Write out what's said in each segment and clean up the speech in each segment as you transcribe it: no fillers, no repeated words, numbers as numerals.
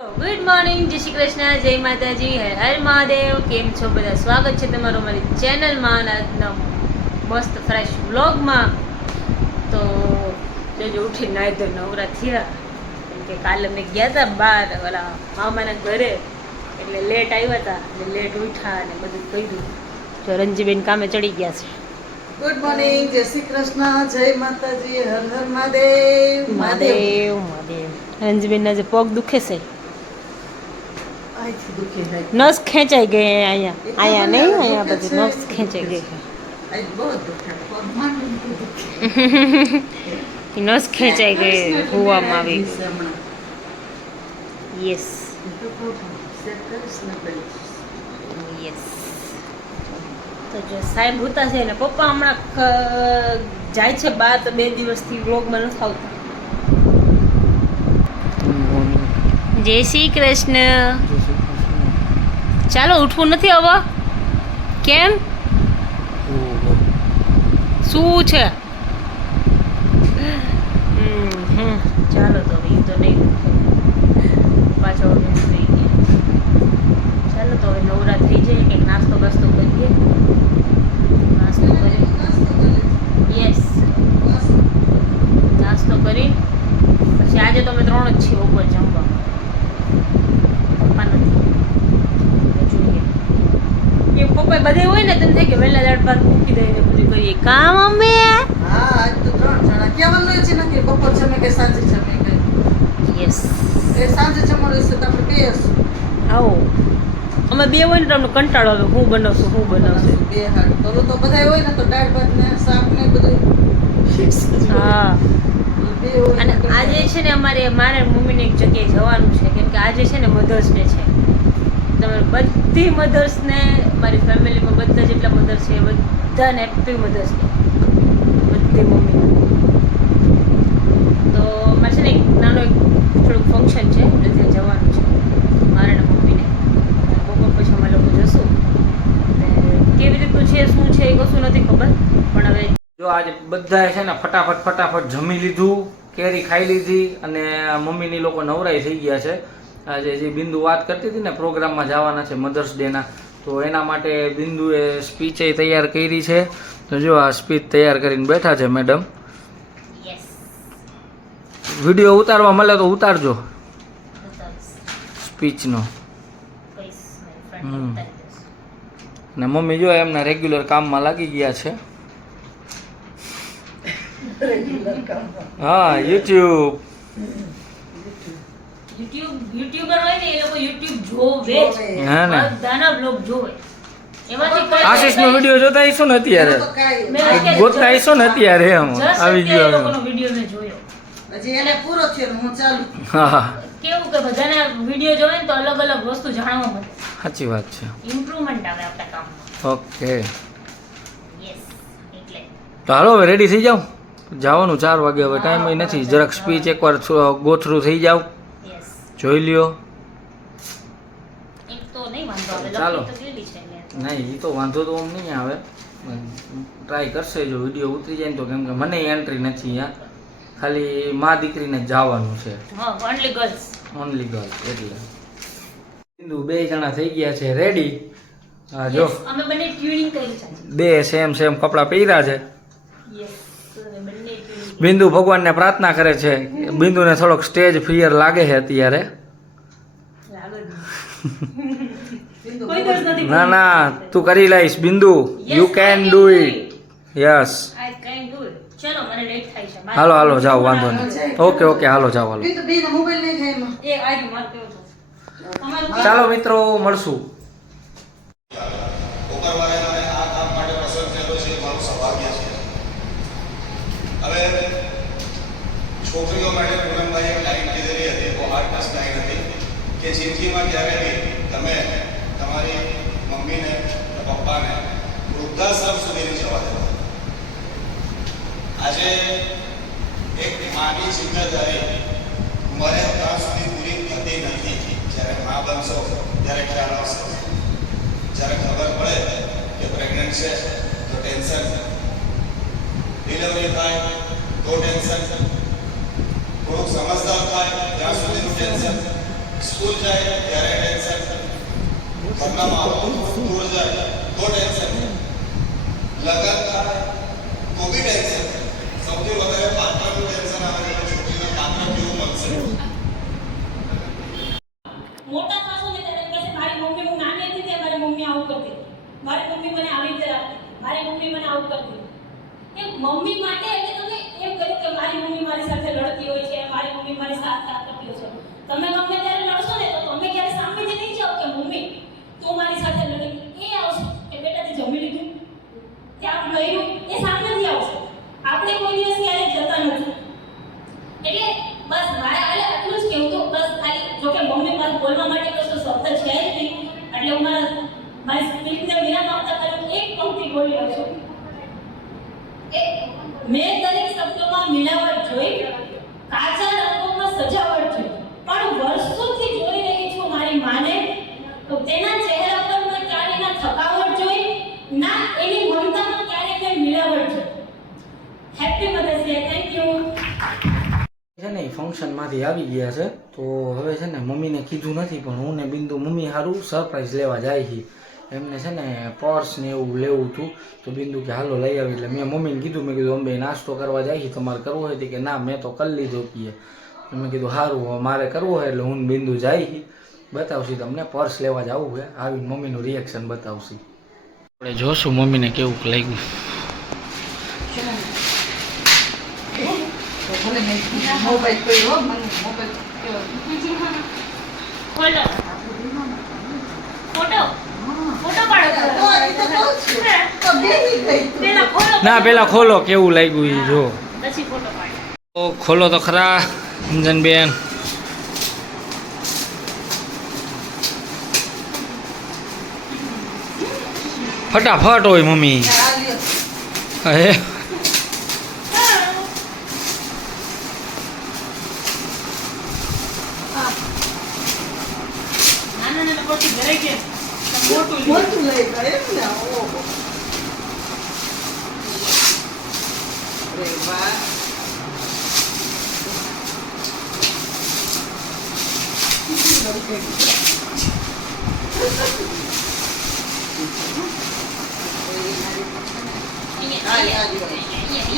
Good morning, જય શ્રી કૃષ્ણ, જય માતાજી, હર હર મહાદેવ. કેમ છો બધા? સ્વાગત છે તમારું મારી ચેનલમાં આજના મસ્ત ફ્રેશ વ્લોગમાં. તો જો ઉઠીને નાહી ધોઈ નવરા થયા કેમ કે કાલે અમે ગયા હતા બહાર ઓલા મામાના ઘરે, એટલે લેટ આવ્યા હતા એટલે લેટ ઉઠ્યા અને બધું કર્યું. જો રંજીબેન કામે ચડી ગયા છે. ગુડ મોર્નિંગ, જય શ્રી કૃષ્ણ, જય માતાજી, હર હર મહાદેવ. મહાદેવ મહાદેવ. રંજીબેનના જે પગ દુખે છે, આઈથી દુખે છે. નસ ખેંચાઈ ગઈ અહીંયા અહીંયા નહીં, અહીંયા બધું નસ ખેંચાઈ ગઈ છે. આઈ બહુ દુખે, પગમાં દુખે. નસ ખેંચાઈ ગઈ, હુવામાં આવી. Yes yes. તો જો સાહેબ હોતા છે ને પપ્પા હમણાં જાય છે બહાર, તો 2 દિવસથી વ્લોગમાં નથી આવતા. જય શ્રી કૃષ્ણ. ચાલો ઉઠવું નથી હવે? કેમ? શું છે? ચાલો તો એ તો નહીં પાછો થઈ ગયા. ચાલો તો હવે નવરા થઈ જાય, કંઈક નાસ્તો બાસ્તો કરીએ. નાસ્તો કરી, યસ, નાસ્તો કરી પછી આજે તો અમે 3 જ છીએ ઉપર જમવા. પપ્પા નથી, જોઈએ એ પપ્પા બધે હોય ને તેમ થાય કે વહેલા દાળ ભાત મૂકી દઈને બધું કરીએ કામ અમે. હા, આજ તો 3 જણા કહેવાનું છે ને કે બપોર જમે કે સાંજે જમે કે. યસ, એ સાંજે જમવાનું છે તો આપણે બે હશું. આવો અમે 2 હોય ને તો અમને કંટાળો આવે, હું બનાવશું હું બનાવશું. બે હાડ તો બધા હોય ને તો દાળ ભાત ને શાક ને બધું ફિક્સ જ હોય. હા, બે હોય અને ને તો આજે છે ને મારે મમ્મીને એક જગ્યાએ જવાનું છે કેમ કે આજે છે ને મધર્સ ડે છે. તમે બધી મધર્સને, મારી ફેમિલીમાં બધા જેટલા મધર છે બધાને હેપી મધર્સ ડે, બધી મમ્મી. તો મારે છે ને એક નાનો એક થોડુંક ફંક્શન છે એટલે ત્યાં જવાનું છે મારે ને મમ્મીને. બપોર પછી અમે લોકો જશું. અને કેવી રીતનું છે શું છે એ કશું નથી ખબર, પણ હવે જો આજે બધાએ છે ને ફટાફટ જમી લીધું, કેરી ખાઈ લીધી અને મમ્મીની લોકો નવરાઈ થઈ ગયા છે. આજે જે બિંદુ વાત કરતી હતી ને પ્રોગ્રામમાં જવાના છે મધર્સ ડેના, તો એના માટે બિંદુએ સ્પીચ તૈયાર કરી છે. તો જો આ સ્પીચ તૈયાર કરીને બેઠા છે મેડમ. યસ વિડીયો ઉતારવા મળે તો ઉતારજો સ્પીચનો. કઈશ મારી ફ્રેન્ડ અને મમ્મી જો એમના રેગ્યુલર કામમાં લાગી ગયા છે. રેગ્યુલર કામ. હા, યુટ્યુબ. યુટ્યુબર હોય ને એ લોકો યુટ્યુબ જોવે જ. હા ને, બધાના બ્લોગ જોવે. એમાંથી કઈ આશીષનો વિડીયો જોતા આવીશું ને અત્યારે, તો કાંઈ મેં અત્યારે ગોતતા આવીશું ને અત્યારે એમ just આવી અત્યારે એ ગયો. લોકોનો વિડીયો મેં જોયો. હજી એને પૂરો થયો ને હું ચાલુ. હા, કેવું કે બધાના વિડીયો જોવે ને તો અલગ અલગ વસ્તુ જાણવા મળે, સાચી વાત છે. ઇમ્પ્રુવમેન્ટ આવે આપણા કામમાં. ઓકે, યસ, એટલે તો હાલો હવે રેડી થઈ જાવ, જવાનું 4 વાગે. હવે ટાઈમ નથી. જરાક સ્પીચ એકવાર ગો થ્રુ થઈ જાવ, યસ. જોઈ લ્યો. એક તો નહીં વાંધો આવે, ચાલો. લખી તો લીધી છે મેં. નહીં, એ તો વાંધો તો આમ નહીં આવે, ટ્રાય કરશે જો વિડીયો ઉતરી જાય ને તો. કેમ કે મને એન્ટ્રી નથી અહીંયા, ખાલી મા દીકરીને જ જવાનું છે, હા, ઓનલી ગર્લ્સ. Only girl. એટલે બિંદુ 2 જણા થઈ ગયા છે રેડી. હા જો, અમે બંને ટ્યુનિંગ કરી છે. 2 સેમ કપડાં પહેર્યા છે. યસ, અમે બંને ટ્યુનિંગ. બિંદુ ભગવાનને પ્રાર્થના કરે છે. બિંદુને થોડોક સ્ટેજ ફિયર લાગે છે અત્યારે. લાગે કોઈ દોષ નથી. ના, તું કરી લઈશ બિંદુ. You can do it. Yes. I can do it. ચલો, મને લેટ થાય છે. હાલો જાઓ, વાંધો નહીં. ઓકે હાલો જાઓ હાલો. બીજું બેનો મોબાઈલ નહીં થાય એમાં. એ આર્યું માર કેવું છું. તમારું ચાલો મિત્રો, મળશું. ઉપરવાળાને આ કામ માટે પસંદ કર્યો છે એ મારું સૌભાગ્ય છે. હવે છોકરીઓ માટે પૂનમભાઈએ એક લાઈન કીધેલી હતી, બહુ હાર્ડ ટચ લાઈન હતી કે જિંદગીમાં ક્યારે બી તમે તમારી મમ્મીને પપ્પાને વૃદ્ધાશ્રમ સુધી નહીં જવા દેવા. આજે એક માની જિમ્મેદારી મરે ત્યાં સુધી પૂરી થતી નથી. જ્યારે મા બનશો ત્યારે ખ્યાલ આવશે. જ્યારે ખબર પડે કે પ્રેગ્નન્ટ છે તો ટેન્શન, ડિલિવરી થાય તો ટેન્શન, થોડુંક સમજદાર થાય ત્યાં સુધીનું ટેન્શન, સ્કૂલ જાય ત્યારે ટેન્શન, ઘરના માહોલ દૂર જાય તો ટેન્શન, લગન થાય તો બી ટેન્શન. સૌથી વધારે પાત્રનું ટેન્શન આવે છે, છોકરીના પાત્ર કેવું મળશે. મોટા થશો ને ત્યારે કહેશે મારી મમ્મી, હું નાની હતી ત્યારે મારી મમ્મી આવું કરતી, મારી મમ્મી મને આવી રીતે રાખતી, મારી મમ્મી મને આવું કરતી. એ મમ્મી માટે એટલે તમે એમ કર્યું કે મારી મમ્મી મારી સાથે લડતી હોય છે, મારી મમ્મી મારી સાથે આ કરતી હોય છે. તમે ગમે ત્યારે લડશો ને તો તમે ક્યારે સામેથી નહીં જાઓ કે મમ્મી તું મારી સાથે લડી, એ આવશે કે બેટા તે જમી લીધું, ત્યાં લડ્યું, એ સામેથી આવશે. આપણે કોઈ દિવસ ક્યારેય જતા નથી. એટલે બસ મારે આટલું જ કહેવું તો બસ ખાલી જો કે મમ્મી પાસે બોલવા માટે કશો શબ્દ છે જ નહીં, એટલે હું મારી સ્પીચને વિરામ આપતા ખાલી એક પંક્તિ બોલી રહ્યો છું. મેં દરેક શબ્દોમાં મિલાવટ જોઈ, કાચા રંગોમાં સજાવટ જોઈ, પણ વર્ષોથી જોઈ રહી છું મારી માને, તો તેના ચહેરા પર મેં ક્યારેય ના થકાવટ જોઈ, ના એની મમતામાં ક્યારેય મેં મિલાવટ જોઈ. Happy mother's day. Thank you. છે ને એ ફંક્શનમાંથી આવી ગયા છે, તો હવે છે ને મમ્મીને કીધું નથી, પણ હું ને બિંદુ મમ્મી સારું સરપ્રાઈઝ લેવા જાય છે. એમને છે ને પર્સ ને એવું લેવું હતું, તો બિંદુ કે હાલો લઈ આવી. એટલે મેં મમ્મીને કીધું, મેં કીધું અંબે નાસ્તો કરવા જાય છે, તમારે કરવો હોય કે ના મેં તો કરી લીધો કીએ. મેં કીધું સારું મારે કરવો હોય એટલે હું બિંદુ જાય છે, બતાવશી તમને પર્સ લેવા જવું છે, આવીને મમ્મીનું રિએક્શન બતાવશી. આપણે જોશું મમ્મીને કેવું લાગ્યું. મોબાઈલ કર્યો મને મોબાઈલ ફોટો ફોટો ફોટો પાડો. તો બેહી ગઈ પેલા ખોલો, ના પેલા ખોલો કેવું લાગ્યું એ જો. પછી ફોટો પાડો. તો ખોલો તો ખરા અંજનબેન. ફટાફટ હોય મમ્મી. હે નાના નાના પોતી ઘરે કે મોટું લે. મોટું લઈ ગયો એમ ને. ઓહો અરે વાહ.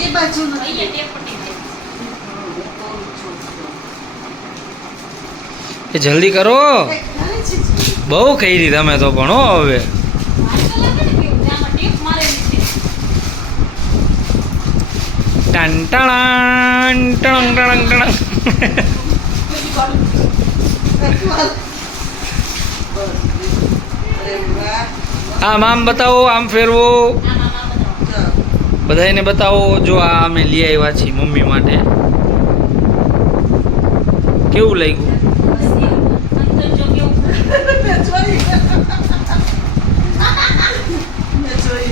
એ બાજુ નથી. અહીંયા ટેપ પટી જાય. એ જલ્દી કરો, બહુ કરી તમે તો પણ હો હવે. મારે તો લાગે ને કે આમાં ટેપ મારેલી છે. ટણ ટણ ટણ ટણ ટણ. પછી કાઢું. અરે વાહ. આમ આમ બતાવો, આમ ફેરવો, આમાં બતાવો. બધાને બતાવો. જો આ અમે લઈ આવ્યા છીએ મમ્મી માટે. કેવું લાગ્યું? અંદર જો કેવું મેં જોઈ. મેં જોઈ.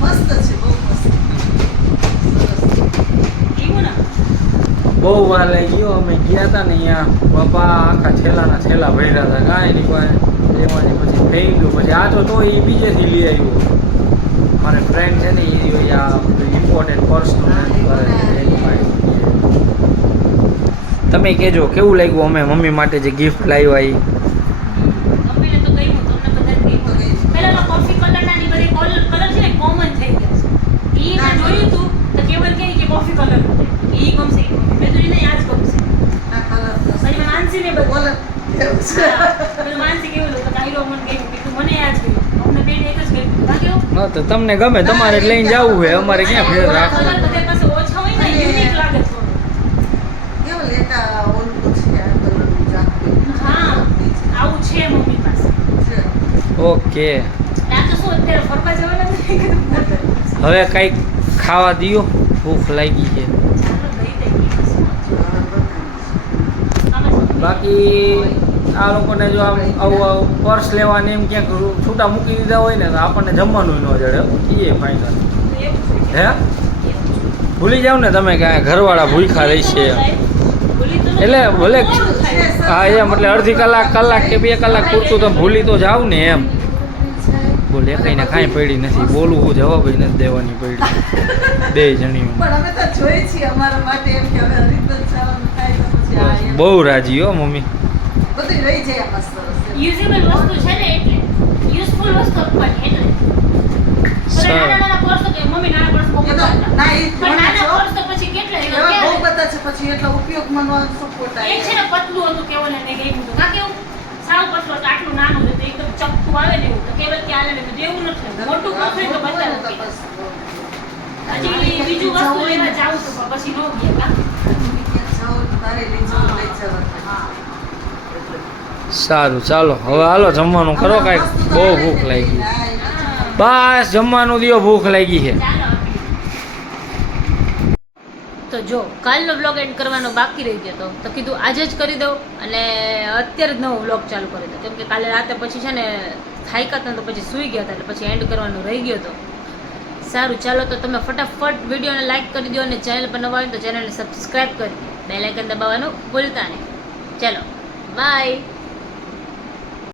મસ્ત છે, બહુ મસ્ત. સરસ. એવું ને બહુ વાર લાગી. અમે ગયા હતા ને અહીંયા બાપા આખા છેલ્લાના છેલ્લા ભર્યા હતા, કાંઈ નહીં કોઈ લેવાની. પછી થઈ ગયું. પછી આ તો એ બીજેથી લઈ આવ્યો. મારે ફ્રેન્ડ છે ને એ આ ઇમ્પોર્ટન્ટ પર્સનું કરે છે. તમે કહેજો કેવું લાગ્યું અમે મમ્મી માટે જે ગિફ્ટ લાવ્યા એ. મમ્મીને તો ગઈ હું તમને બધાને ગઈ. પહેલા કોફી કલરના ની બધી કલર છે ને કોમન થઈ ગયા છે. ઈ મેં જોયું હતું તો કેવલ કહે કે કોફી કલર ઈ ગમશે. મેં તો એને યાદ ગમશે. આ કલર પછી મેં માનસીને બધું બોલે એવું છે. પેલું માનસી કેવું તો કાયરો મને ગઈ કીધું મને યાદ ગયું. અમને બેન એક જ ગયું. ભાગ્યો હા તો તમને ગમે તમારે લઈને જવું હોય, અમારે ક્યાં ફેર કલર રાખવું. બધા પાસે ઓછા હોય ને યુનિક લાગે થોડું. કેવું લેતા ઓલું તો છે આ કલરનું જાકું. હા આવું છે મમ્મી પાસે. છે. ઓકે, આ તો શું અત્યારે ફરવા જવાના નથી કીધું. હવે કંઈક ખાવા દ્યો, ભૂખ લાગી છે. ચાલો દઈ દઈએ. બાકી આ લોકોને જો આમ આવું પર્સ લેવાની એમ ક્યાંક છૂટા મૂકી દીધા હોય ને તો આપણને જમવાનું ન જડે. એ ફાઇનલ હે ભૂલી જાવ ને તમે કે આ ઘરવાળા ભૂખ્યા રહી છે એટલે ભલે હા એમ એટલે અડધી કલાક કે 2 કલાક પૂરતું તમે ભૂલી તો જાવ ને એમ. બોલે કઈને કાંઈ પડી નથી, બોલવું હું જવાબ નથી દેવાની પડી બે જણી. પણ અમે તો જોઈએ છીએ અમારા માટે એમ કે હવે હરિદ્વાર જવાનું થાય તો પછી આ એમ. બહુ રાજી હો મમ્મી. બધું રહી જાય આમાં સરસ. યુઝેબલ વસ્તુ છે ને એટલે યુઝફુલ વસ્તુ આપવાની એટલે સર. નાના પર્સ તો કે મમ્મી નાના પર્સ બહુ એ તો બધા હતા. ના, એ પણ ઘણા નાના છો. પર્સ તો પછી કેટલા એવા એવા બહુ ક્યાં? બધા છે પછી એટલા ઉપયોગમાં નો સપોર્ટ એક છે ને પતલું હતું કેવલ ને ગયું હતું કા કેવું સાવ પતલું હતું આટલું નાનું હતું એકદમ ચપટું આવે ને એવું તો કેવલ ત્યાં આવે ને બધું એવું નથી મોટું પતલું તો બતાવો હજી બીજું વસ્તુ લેવા જાવું તો પણ પછી નો ગયા કા સારું ચાલો હવે હાલો જમવાનું કરો કાંઈક બહુ ભૂખ લાગી બસ જમવાનું દ્યો ભૂખ લાગી છે ચાલો તો જો કાલનો વ્લોગ એન્ડ કરવાનો બાકી રહી ગયો તો કીધું આજે જ કરી દઉં અને અત્યારે જ નવો વ્લોગ ચાલુ કરી દઉં કેમ કે કાલે રાતે પછી છે ને થાક્યા હતા તો પછી સૂઈ ગયા હતા એટલે પછી એન્ડ કરવાનો રહી ગયો હતો સારું ચાલો તો તમે ફટાફટ વિડીયોને લાઈક કરી દો અને ચેનલ પર નવા હોય તો ચેનલને સબસ્ક્રાઈબ કરી બેલ આઇકન દબાવવાનું ભૂલતા નહીં ચાલો બાય